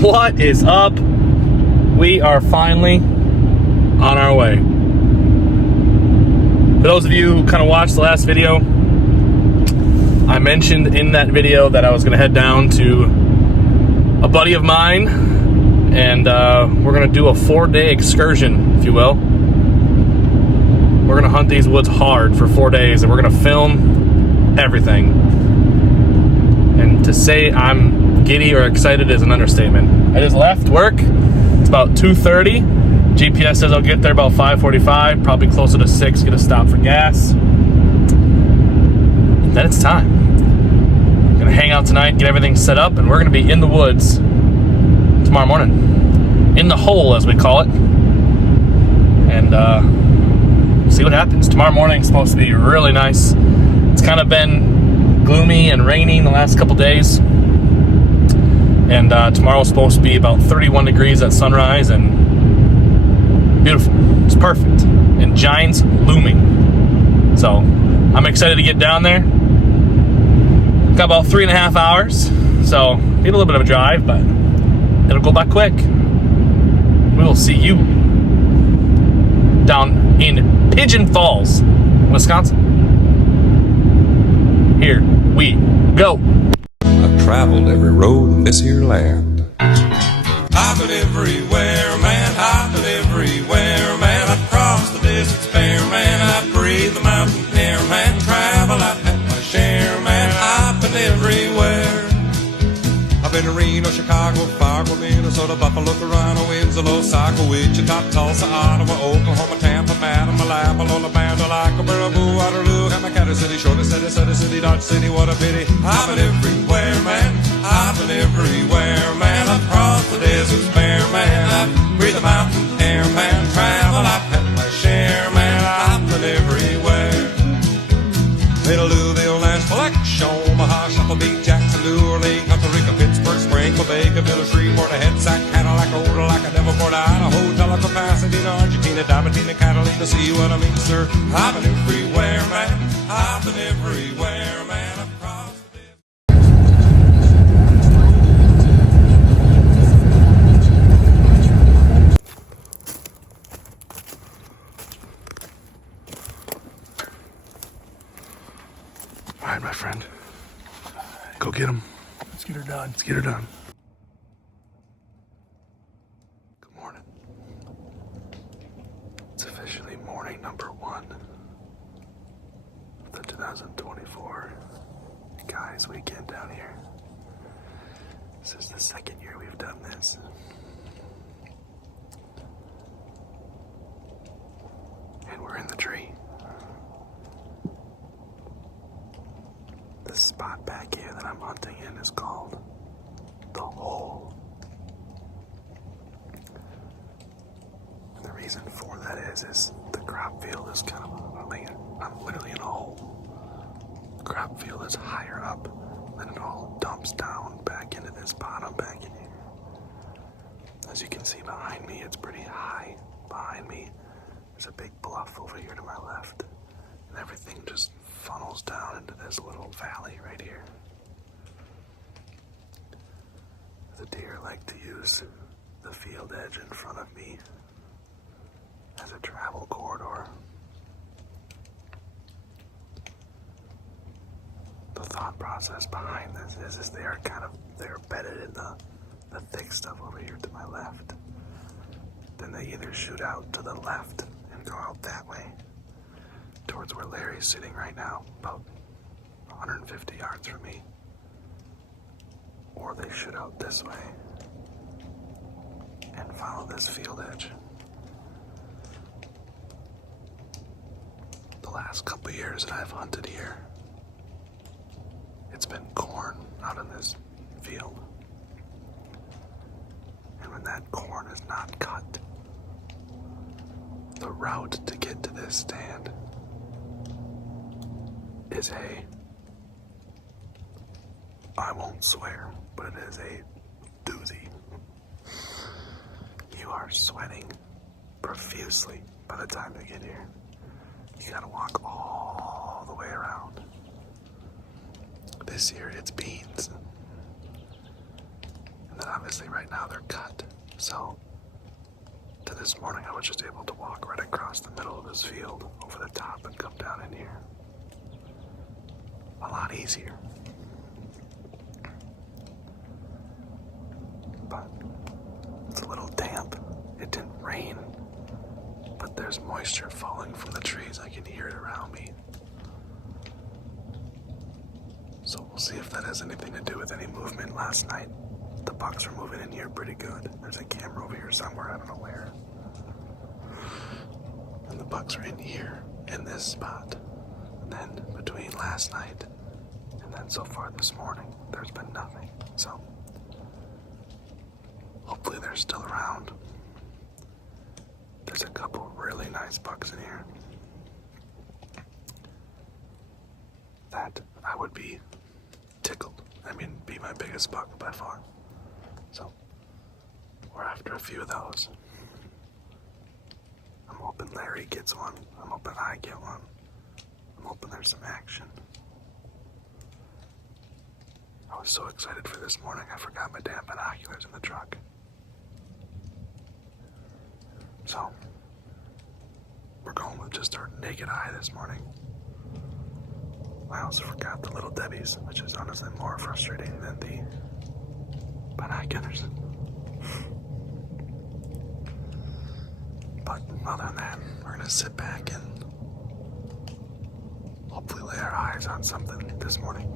What is up? We are finally on our way. For those of you who kind of watched the last video, I mentioned in that video that I was going to head down to a buddy of mine, and we're going to do a 4-day excursion, if you will. We're going to hunt these woods hard for 4 days, and we're going to film everything. And to say I'm giddy or excited is an understatement. I just left work. It's about 2:30. GPS says I'll get there about 5:45, probably closer to 6, get a stop for gas. And then it's time. I'm gonna hang out tonight, get everything set up, and we're gonna be in the woods tomorrow morning. In the hole, as we call it. And see what happens. Tomorrow morning is supposed to be really nice. It's kind of been gloomy and rainy the last couple days. And tomorrow's supposed to be about 31 degrees at sunrise and beautiful. It's perfect. And giants looming. So I'm excited to get down there. Got about 3.5 hours. So need a little bit of a drive, but it'll go by quick. We will see you down in Pigeon Falls, Wisconsin. Here we go. I've traveled every road in this here land. I've been everywhere, man. I've been everywhere, man. I've crossed the deserts bare, man. I've breathed the mountain air, man. Travel, I've had my share, man. I've been everywhere. I've been to Reno, Chicago, Fargo, Minnesota, Buffalo, Toronto, Winslow, Saco, Wichita, Tulsa, Ottawa, Oklahoma, Tampa, Madam, Malapa, Alabama, Laco, Baraboo, Waterloo, Hamacata City, Shorter City, City City, Dodge City, what a pity. I've been everywhere, man. I've been everywhere, man. I've crossed the deserts bare, man. I've breathed the mountain air, man. Travel, I've had my share, man. I've been everywhere. Been to Louisville, Nashville, Omaha, Shuffle Beach, Jackson, New Orleans, Costa Rica, Pittsburgh, Springfield, Bakerville, Shreveport, Headsack, Cadillac, Odalaca, Davenport, Idaho, Tellico, Pasadena, Argentina, Diamantina, Catalina. See what I mean, sir? I've been everywhere, man. I've been everywhere, man. I've crossed the desert. All right, my friend. Go get him. Let's get her done. Let's get her done. Good morning. It's officially morning number 1 of the 2024 Guys Weekend down here. This is the second year we've done this. And we're in the tree. The spot back here that I'm hunting in is called the Hole. And the reason for that is the crop field is kind of, I'm literally in a hole. The crop field is higher up, then it all dumps down back into this bottom back in here. As you can see behind me, it's pretty high. Behind me, there's a big bluff over here to my left. And everything just funnels down into this little valley right here. The deer like to use the field edge in front of me as a travel corridor. The thought process behind this is they're bedded in the thick stuff over here to my left. Then they either shoot out to the left and go out that way, towards where Larry's sitting right now, about 150 yards from me. Or they shoot out this way and follow this field edge. The last couple of years that I've hunted here, it's been corn out in this field. And when that corn is not cut, the route to get to this stand is I won't swear, but it is a doozy. You are sweating profusely by the time you get here. You gotta walk all the way around. This year it's beans. And then obviously right now they're cut. So to this morning I was just able to walk right across the middle of this field over the top and come down in here. A lot easier. But it's a little damp. It didn't rain, but there's moisture falling from the trees. I can hear it around me. So we'll see if that has anything to do with any movement last night. The bucks were moving in here pretty good. There's a camera over here somewhere, I don't know where. And the bucks are in here, in this spot. And then between last night and then so far this morning, there's been nothing. So hopefully they're still around. There's a couple really nice bucks in here that I would be tickled. I mean, be my biggest buck by far. So we're after a few of those. I'm hoping Larry gets one. I'm hoping I get one. I'm hoping there's some action. I was so excited for this morning, I forgot my damn binoculars in the truck. So, we're going with just our naked eye this morning. I also forgot the Little Debbie's, which is honestly more frustrating than the binoculars. But other than that, we're gonna sit back and hopefully lay our eyes on something this morning.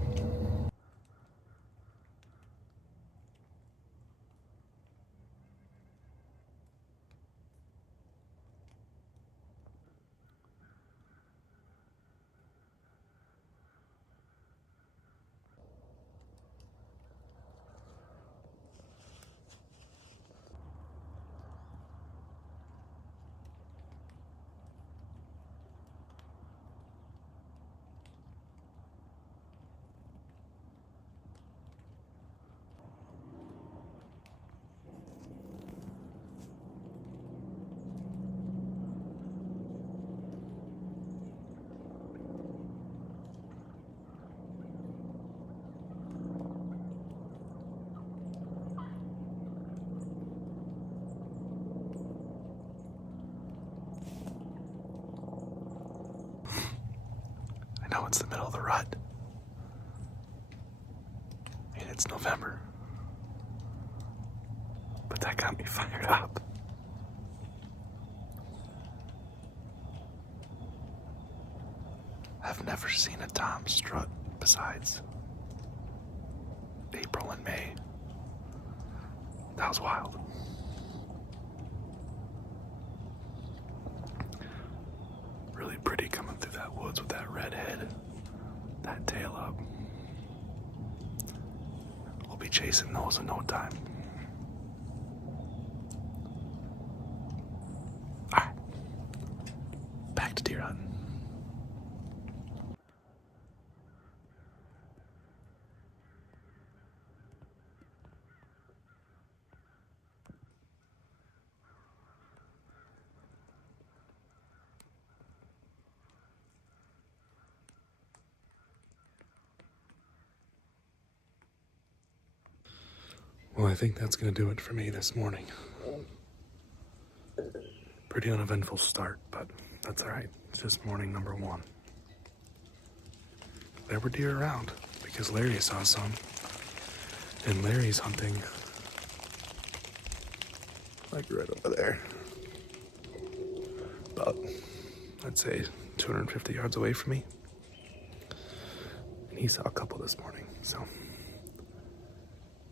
I know it's the middle of the rut. And it's November. But that got me fired up. I've never seen a tom strut besides April and May. That was wild. Really pretty coming through that woods with that red head, that tail up. We'll be chasing those in no time. Alright, back to deer hunting. Well, I think that's going to do it for me this morning. Pretty uneventful start, but that's all right. It's just morning number one. There were deer around because Larry saw some, and Larry's hunting like right over there. About, I'd say, 250 yards away from me. And he saw a couple this morning, so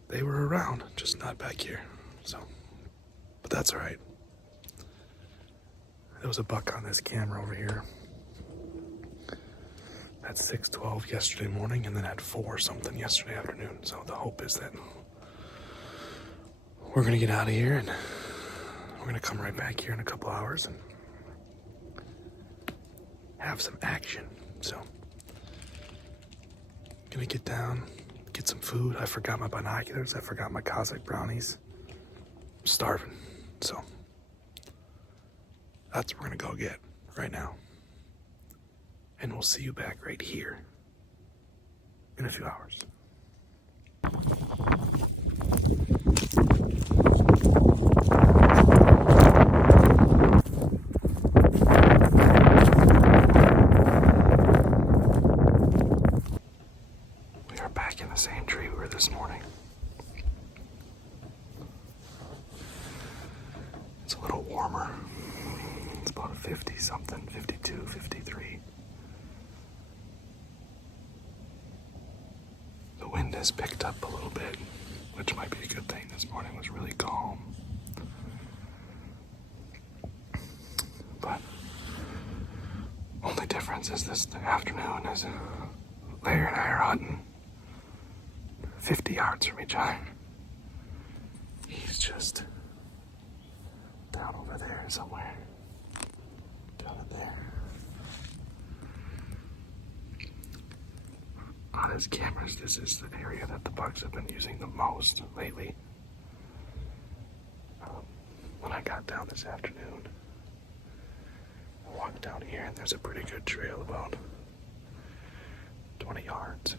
they were around, just not back here. So, but that's all right. There was a buck on this camera over here at 6:12 yesterday morning, and then at 4 something yesterday afternoon. So the hope is that we're gonna get out of here and we're gonna come right back here in a couple hours and have some action. So, gonna get down, get some food. I forgot my binoculars. I forgot my Cossack brownies. I'm starving. So that's what we're gonna go get right now. And we'll see you back right here in a few hours. warmer. It's about 50 something, 52, 53. The wind has picked up a little bit, which might be a good thing. This morning was really calm. But only difference is this afternoon is Larry and I are hunting 50 yards from each other. He's just down over there somewhere. Down in there. On his cameras, this is the area that the bugs have been using the most lately. When I got down this afternoon, I walked down here and there's a pretty good trail about 20 yards.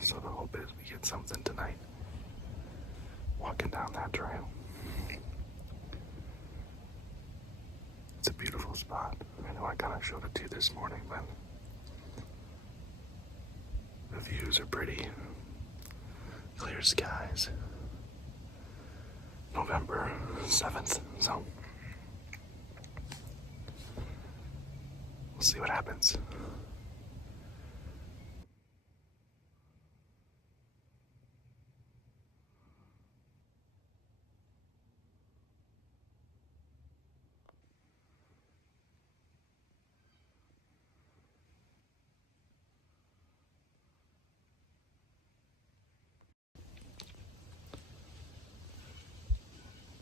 So the hope is we get something tonight walking down that trail. It's a beautiful spot. I know I kind of showed it to you this morning, but the views are pretty. Clear skies. November 7th, so we'll see what happens.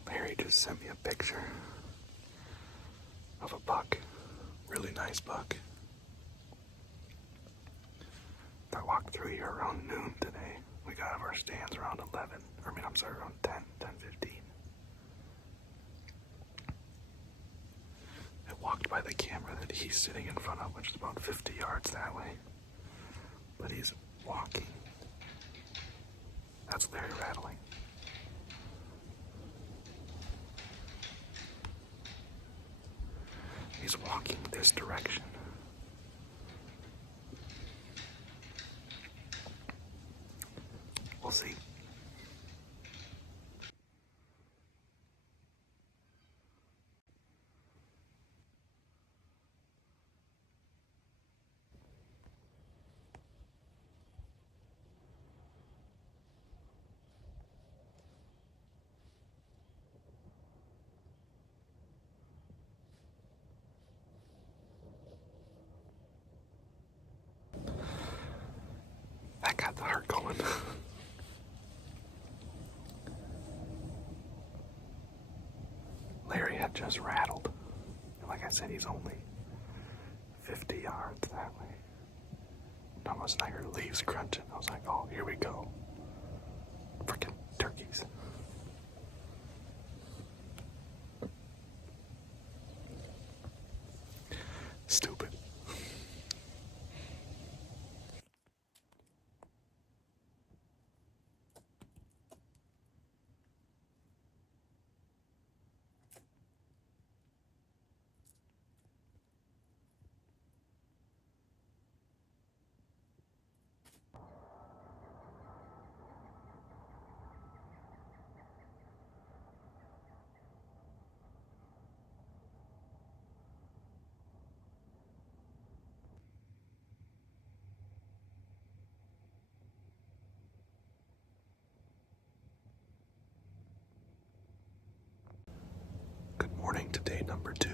Mary just sent me a picture of a buck, really nice buck. I walked through here around noon today. We got out of our stands around 11, around 10:15. I walked by the camera that he's sitting in front of, which is about 50 yards that way. But he's walking. That's Larry rattling. He's walking this direction. We'll see. That got the heart going. Larry had just rattled. And like I said, he's only 50 yards that way. And almost I heard leaves crunching. I was like, oh, here we go. Freaking turkeys. Stupid. Good morning to day number 2.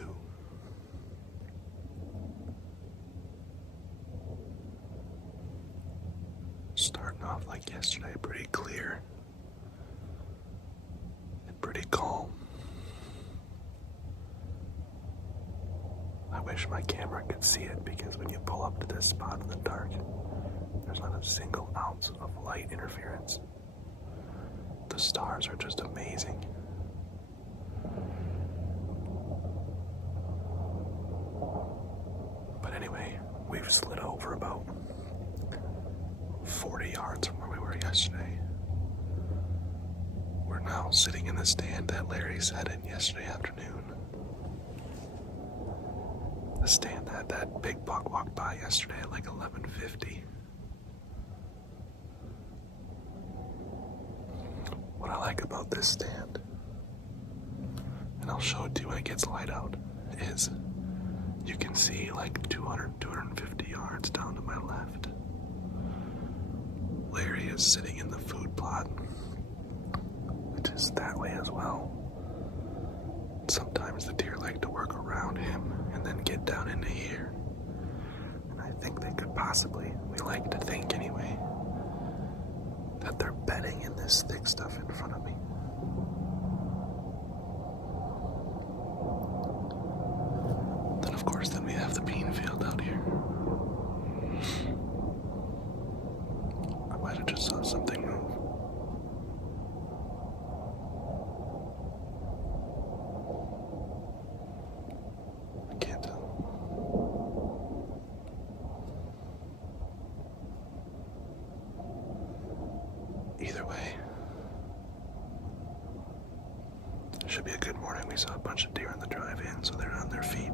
Starting off like yesterday, pretty clear and pretty calm. I wish my camera could see it because when you pull up to this spot in the dark, there's not a single ounce of light interference. The stars are just amazing. But anyway, we've slid over about 40 yards from where we were yesterday. We're now sitting in the stand that Larry sat in yesterday afternoon. The stand that big buck walked by yesterday at like 11:50. What I like about this stand, and I'll show it to you when it gets light out, is you can see like 200, 250 yards down to my left. Larry is sitting in the food plot, which is that way as well. Sometimes the deer like to work around him and then get down into here. And I think they could possibly, we like to think anyway, that they're bedding in this thick stuff in front of me. Then of course, then we have the bean field out here. I might have just saw something move. I can't tell. Either way, should be a good morning. We saw a bunch of deer on the drive-in, so they're on their feet.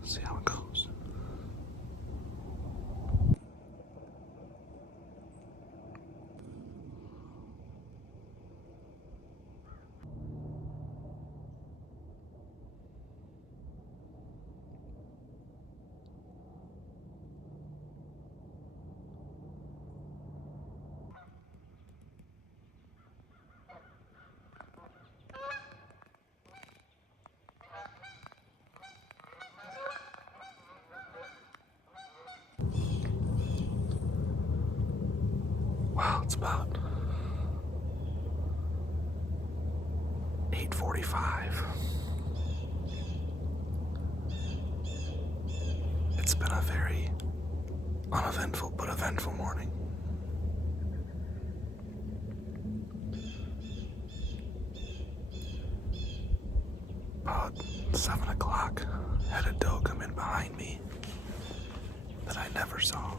Let's see how it goes. Wow, it's about 8:45. It's been a very uneventful but eventful morning. About 7 o'clock, had a doe come in behind me that I never saw.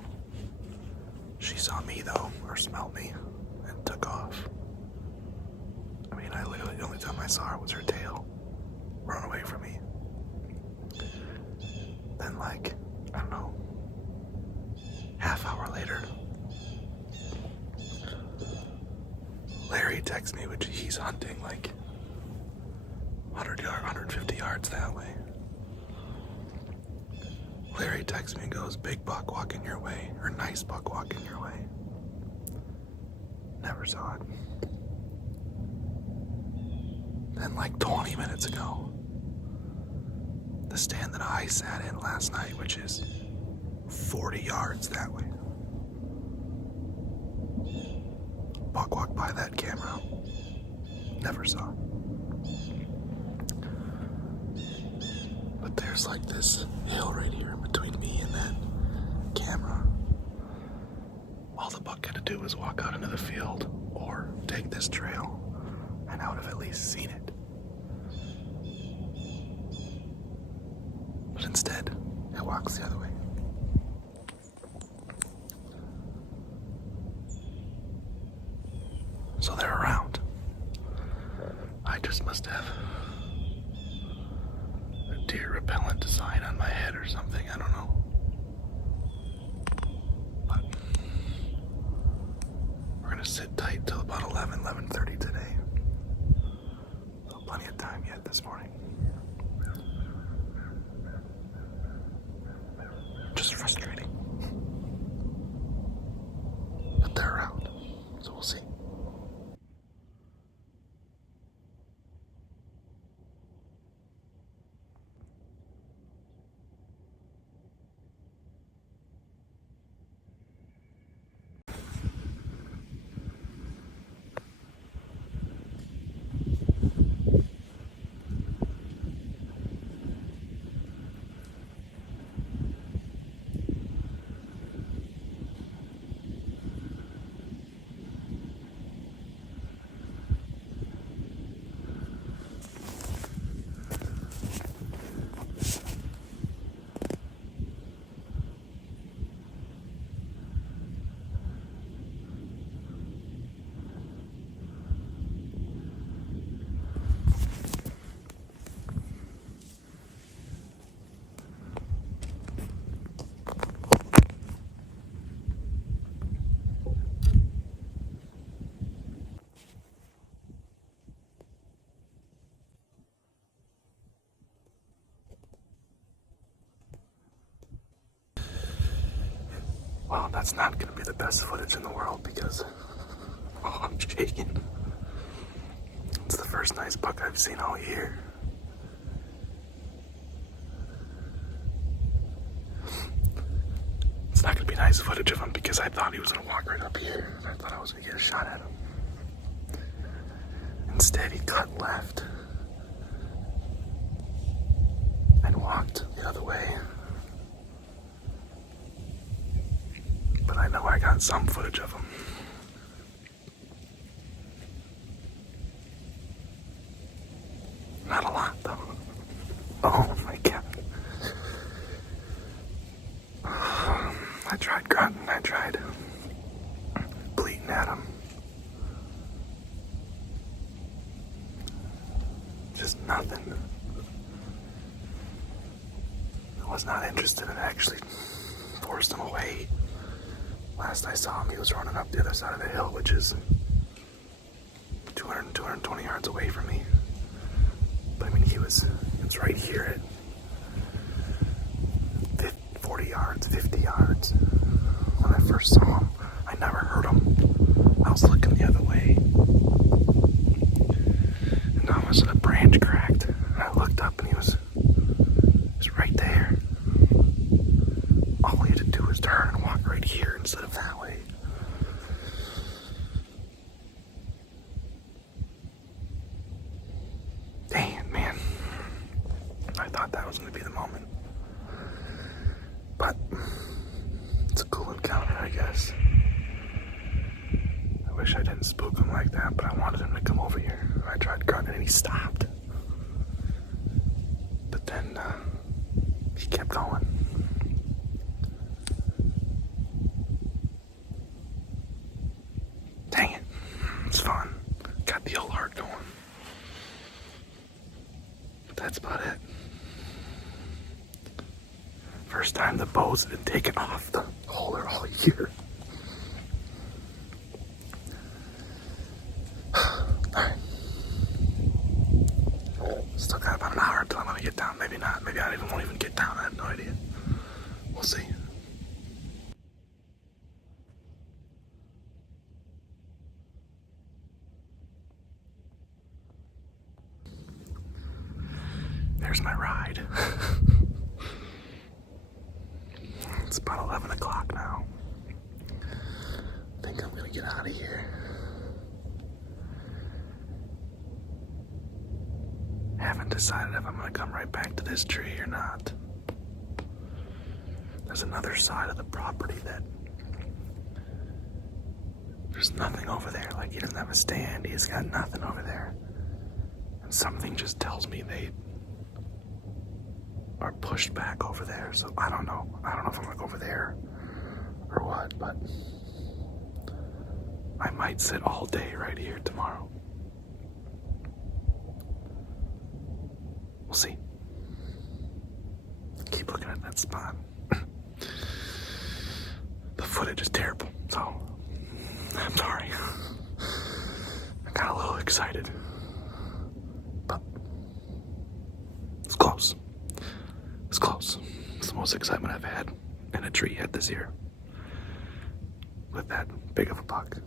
She saw me though, or smelled me, and took off. I mean, the only time I saw her was her tail run away from me. Then like, I don't know, half hour later, Larry texts me, which he's hunting like 150 yards that way. Larry texts me and goes, "Big buck walking your way," or "Nice buck walking your way." Never saw it. Then like 20 minutes ago, the stand that I sat in last night, which is 40 yards that way, buck walked by that camera. Never saw it. But there's like this hill right here in between me and that camera. All the buck had to do was walk out into the field or take this trail, and I would have at least seen it. But instead, it walks the other way. So they're around. I just must have a deer repellent design on my head or something, I don't know. But we're gonna sit tight till about 11:30 today. So plenty of time yet this morning. Well, that's not going to be the best footage in the world because I'm shaking. It's the first nice buck I've seen all year. It's not going to be nice footage of him because I thought he was going to walk right up here. I thought I was going to get a shot at him. Instead, he cut left and walked the other way. But I know I got some footage of him. Not a lot, though. Oh my God. I tried grunting, I tried bleating at him. Just nothing. I was not interested in actually forced him away. Last I saw him, he was running up the other side of the hill, which is 220 yards away from me. But I mean, he was right here at 40 yards, 50 yards. When I first saw him, I never heard him. I was looking the other way. And all of a sudden, a branch cracked. And I looked up and he was right there. All he had to do was turn and walk right here instead of that way. Dang, man. I thought that was going to be the moment. But it's a cool encounter, I guess. I wish I didn't spook him like that, but I wanted him to come over here. I tried grunting and he stopped. But then he kept going. Dang it. It's fun. Got the old heart going. But that's about it. First time the bows have been taken off the holder all year. Alright. Still got about an hour until I'm gonna get down. Maybe not. Maybe I won't even get down. I have no idea. We'll see. There's my ride. It's about 11 o'clock now. I think I'm gonna get out of here. Haven't decided if I'm gonna come right back to this tree or not. There's another side of the property that there's nothing over there. Like, he doesn't have a stand. He's got nothing over there. And something just tells me they are pushed back over there. So I don't know. I don't know if I'm gonna go over there or what, but I might sit all day right here tomorrow. We'll see. Keep looking at that spot. The footage is terrible, so I'm sorry. I got a little excited, but it's close. It's close. It's the most excitement I've had in a tree yet this year. With that big of a buck.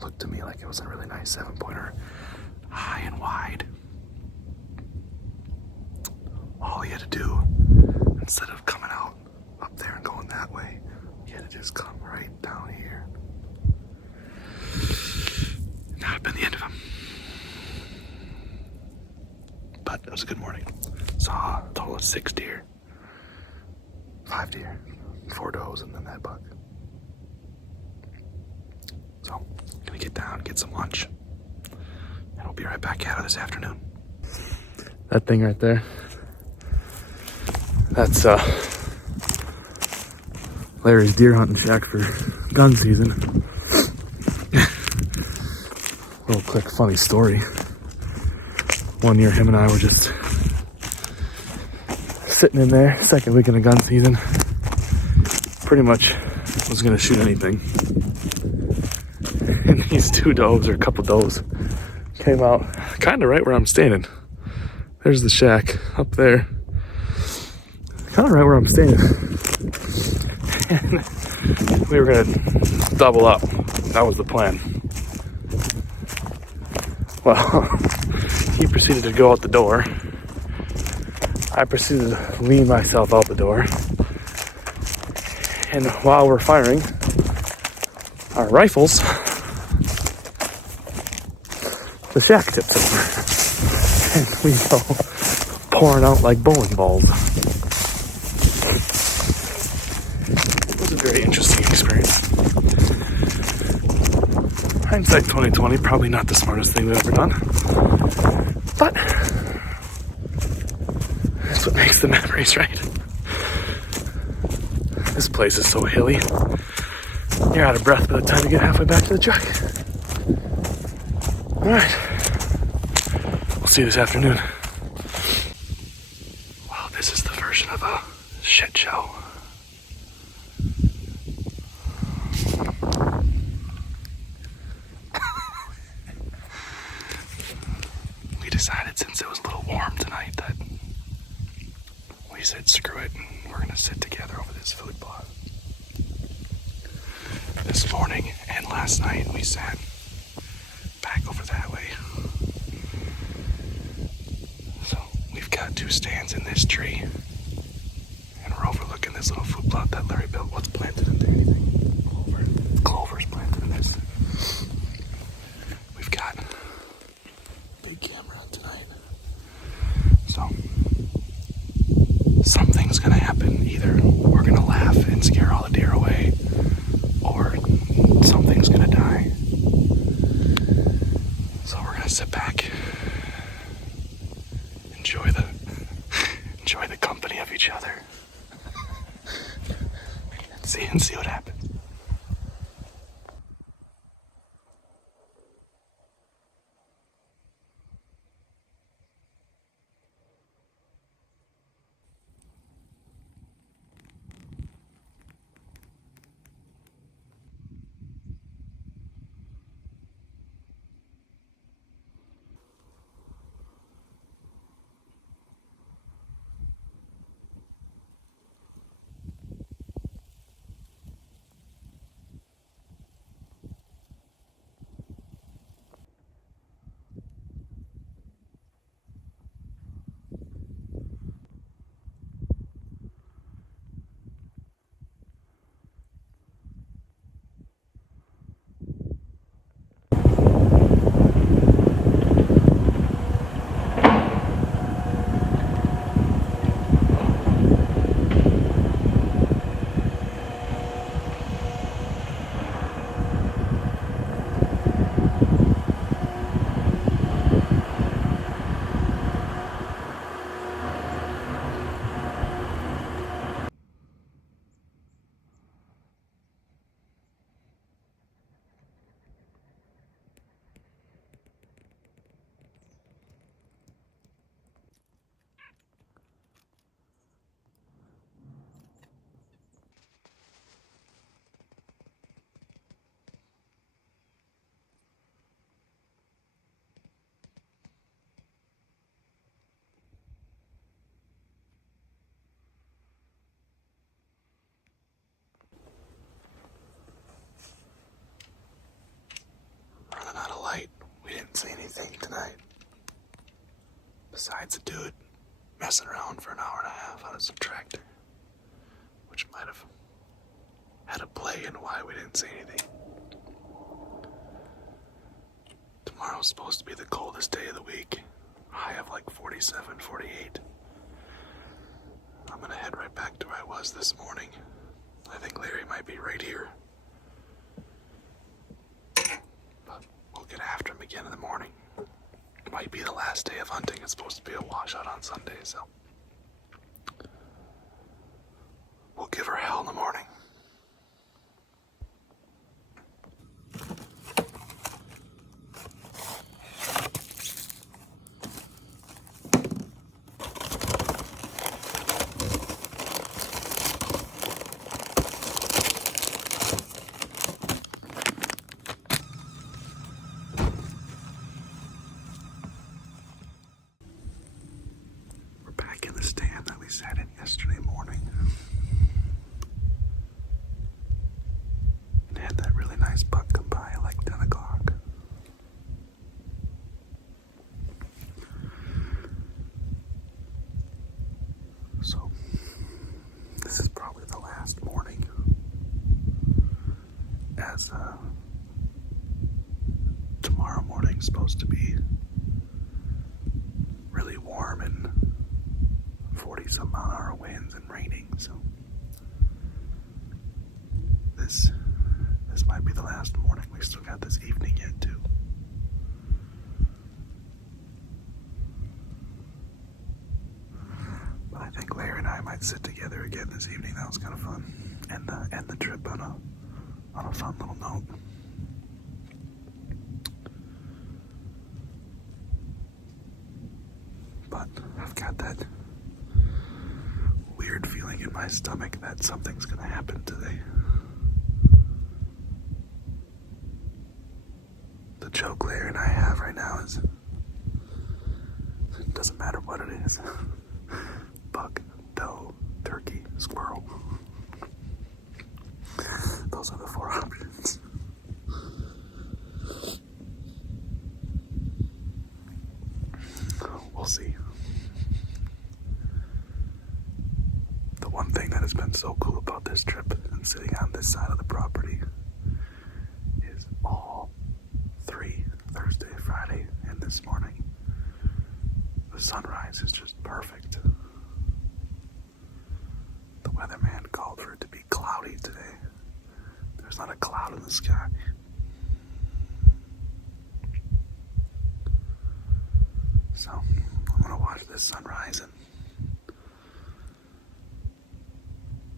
Looked to me like it was a really nice 7-pointer, high and wide. All he had to do, instead of coming out up there and going that way, he had to just come right down here. And that would have been the end of him. But it was a good morning. Saw a total of 6 deer. 5 deer. 4 does, and then that buck. So, I'm gonna get down, get some lunch, and we'll be right back at it this afternoon. That thing right there, that's Larry's deer hunting shack for gun season. Little quick funny story. One year him and I were just sitting in there, second week in the gun season. Pretty much was gonna shoot anything. And these 2 does, or a couple does, came out kind of right where I'm standing. There's the shack up there. Kind of right where I'm standing. And we were gonna double up. That was the plan. Well, he proceeded to go out the door. I proceeded to lean myself out the door. And while we're firing our rifles, the shack tips over. And we go pouring out like bowling balls. It was a very interesting experience. Hindsight 2020, probably not the smartest thing we've ever done. But that's what makes the memories, right? This place is so hilly. You're out of breath by the time you get halfway back to the truck. Alright. We'll see you this afternoon. Wow, this is the version of a shit show. We decided, since it was a little warm tonight, that we said screw it and we're gonna sit together over this food plot. This morning and last night we sat back over that way. So we've got two stands in this tree and we're overlooking this little food plot that Larry built. What's planted in there? Anything? Clover. Clover's planted in this. We've got a big camera on tonight. So something's gonna happen. Either we're gonna laugh and scare all the deer away, or something's gonna die. So we're gonna sit back, enjoy the company of each other, and see what happens. Running out of light. We didn't see anything tonight. Besides a dude messing around for an hour and a half on his tractor, which might have had a play in why we didn't see anything. Tomorrow's supposed to be the coldest day of the week. High of like 47, 48. I'm gonna head right back to where I was this morning. I think Larry might be right here. But we'll get after him again in the morning. Might be the last day of hunting. It's supposed to be a washout on Sunday, so we'll give her hell in the morning. Sat in yesterday morning. nice buck come by at like 10 o'clock. So, this is probably the last morning, as tomorrow morning's supposed to be really warm and 40-some mile-an-hour winds and raining, so this might be the last morning. We still got this evening yet, too. But I think Larry and I might sit together again this evening. That was kind of fun. And end the trip on a fun little note. But I've got that weird feeling in my stomach that something's gonna happen today. The joke Larry and I have right now is, it doesn't matter what it is. Buck, doe, turkey, squirrel. Those are the 4 options. We'll see. The one thing that has been so cool about this trip and sitting on this side of the property is all 3, Thursday, Friday, and this morning, the sunrise is just perfect. The weatherman called for it to be cloudy today. There's not a cloud in the sky. So, I'm gonna watch this sunrise and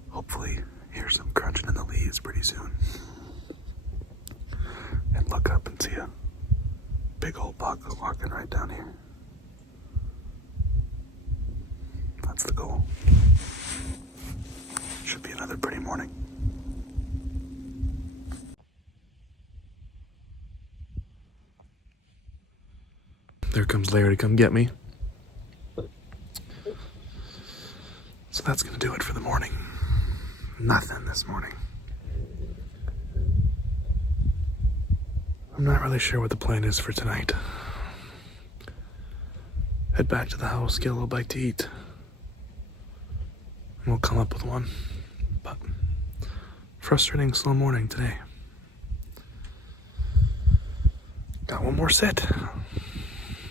hopefully hear some crunching in the leaves pretty soon. And look up and see a big old buck walking right down here. That's the goal. Should be another pretty morning. There comes Larry to come get me. So that's gonna do it for the morning. Nothing this morning. I'm not really sure what the plan is for tonight. Head back to the house, get a little bite to eat, and we'll come up with one. But frustrating slow morning today. Got one more sit.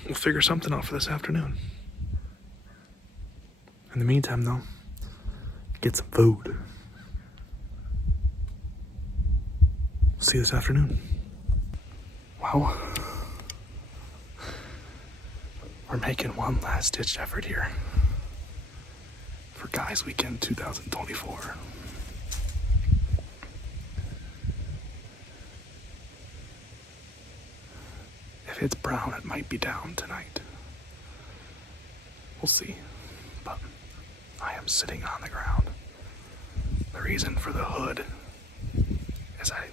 We'll figure something out for this afternoon. In the meantime, though, get some food. See you this afternoon. Wow. We're making one last-ditch effort here for Guys Weekend 2024. If it's brown, it might be down tonight. We'll see. But I am sitting on the ground. The reason for the hood is I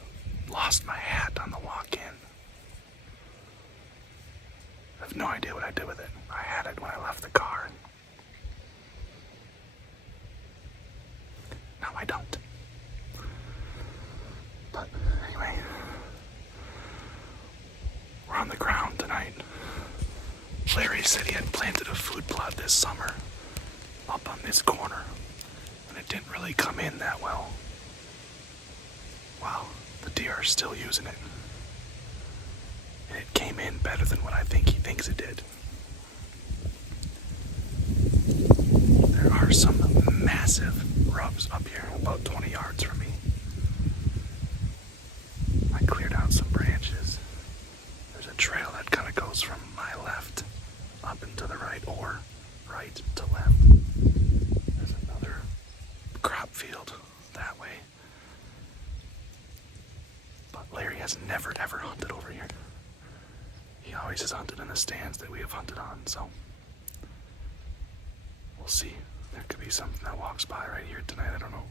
lost my hat on the walk-in. I have no idea what I did with it. I had it when I left the car. Now I don't. But anyway, we're on the ground tonight. Larry said he had planted a food plot this summer up on this corner, and it didn't really come in that well. Well, the deer are still using it. And it came in better than what I think he thinks it did. There are some massive rubs up here, about 20 yards from me. I cleared out some branches. There's a trail that kind of goes from my left up and to the right, or right to left. There's another crop field that way. But Larry has never ever hunted over here. He always has hunted in the stands that we have hunted on, so we'll see. There could be something that walks by right here tonight, I don't know.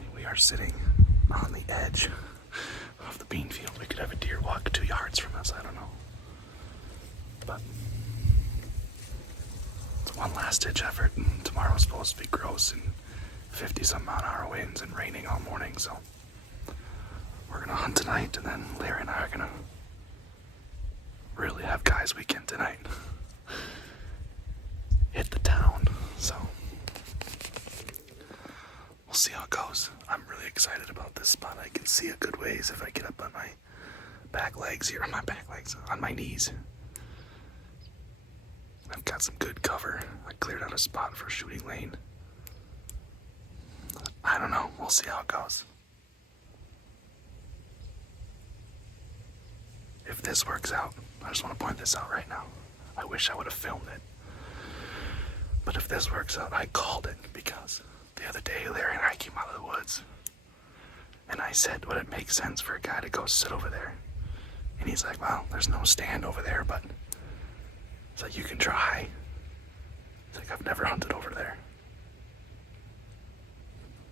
I mean, we are sitting on the edge of the bean field. We could have a deer walk 2 yards from us, I don't know. But it's one last ditch effort, and tomorrow's supposed to be gross and 50-some mile-an-hour winds and raining all morning, so we're gonna hunt tonight, and then Larry and I are gonna really have guys weekend tonight. Hit the town, so we'll see how it goes. I'm really excited about this spot. I can see a good ways if I get up on my back legs here, on my knees. I've got some good cover. I cleared out a spot for shooting lane. I don't know. We'll see how it goes. If this works out, I just want to point this out right now. I wish I would have filmed it. But if this works out, I called it because the other day Larry and I came out of the woods and I said, would it make sense for a guy to go sit over there? And he's like, well, there's no stand over there, but it's like, you can try. It's like, I've never hunted over there.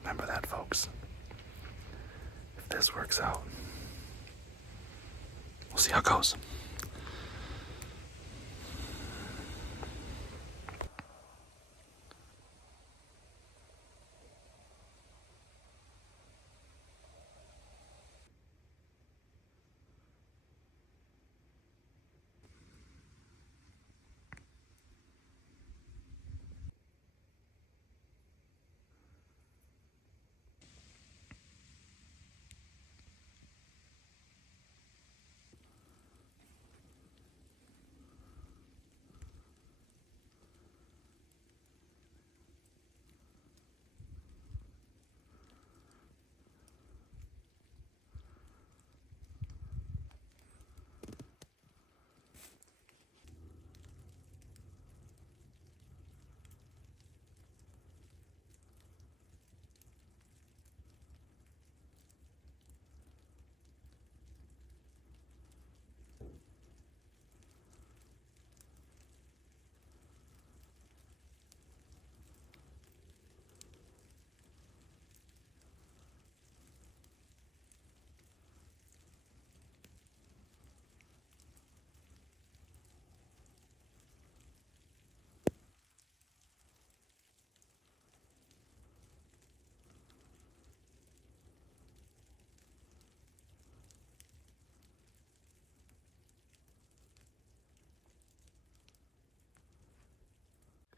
Remember that, folks. If this works out, we'll see how it goes.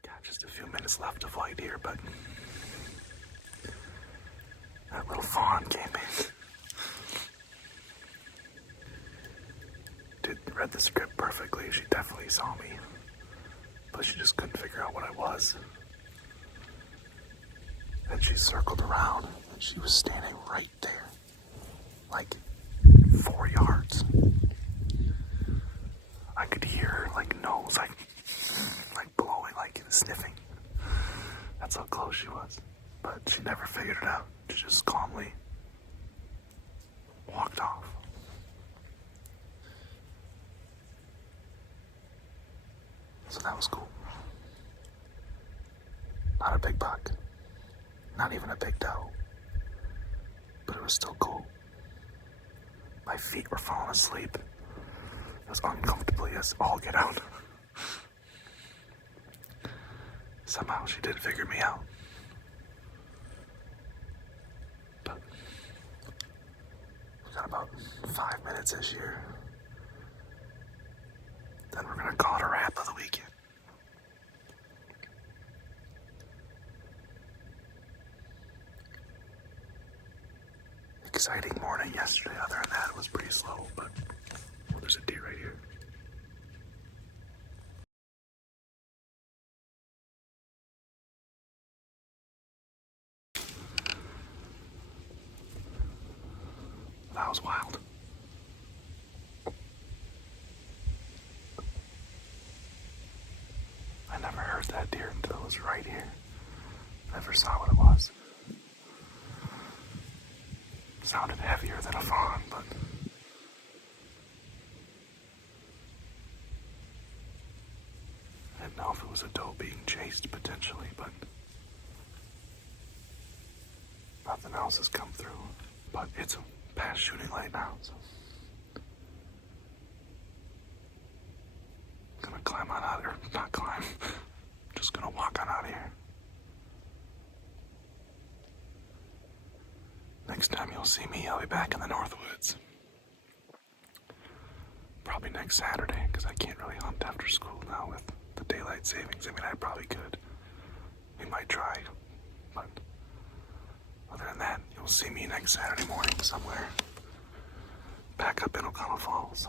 Got just a few minutes left of light here, but that little fawn came in. Read the script perfectly. She definitely saw me, but she just couldn't figure out what I was. And she circled around, and she was standing right there, like 4 yards. I could hear her, like, nose, like blowing, like sniffing. That's how close she was. But she never figured it out. She just calmly walked off. So that was cool. Not a big buck. Not even a big doe. But it was still cool. My feet were falling asleep as uncomfortably as all get out. Somehow she did figure me out. But we got about 5 minutes this year. Then we're gonna call it a wrap of the weekend. Exciting morning yesterday. Other than that, it was pretty slow, but well, there's a deer right here. That was wild. I never heard that deer until it was right here. Never saw what it was. Sounded heavier than a fawn, but I didn't know if it was a doe being chased potentially, but nothing else has come through. But it's past shooting light now, so I'm gonna climb on out, or not climb, just gonna walk on out of here. Next time you'll see me, I'll be back in the Northwoods. Probably next Saturday, because I can't really hunt after school now with the daylight savings. I mean, I probably could. We might try. But other than that, you'll see me next Saturday morning somewhere back up in O'Connell Falls.